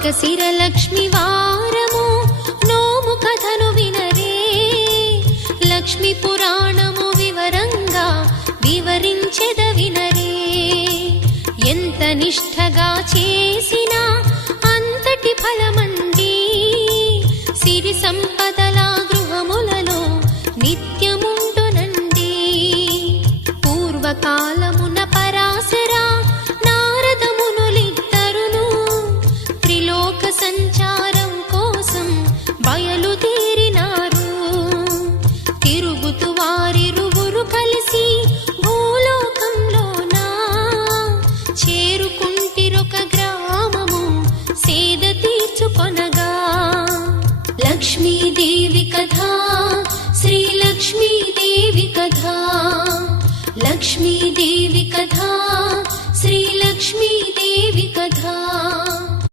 మార్గశిర లక్ష్మి వారము నోము కథను వినరే, లక్ష్మి పురాణము వివరంగా వివరించెద వినరే. ఎంత నిష్ఠగా చేసినా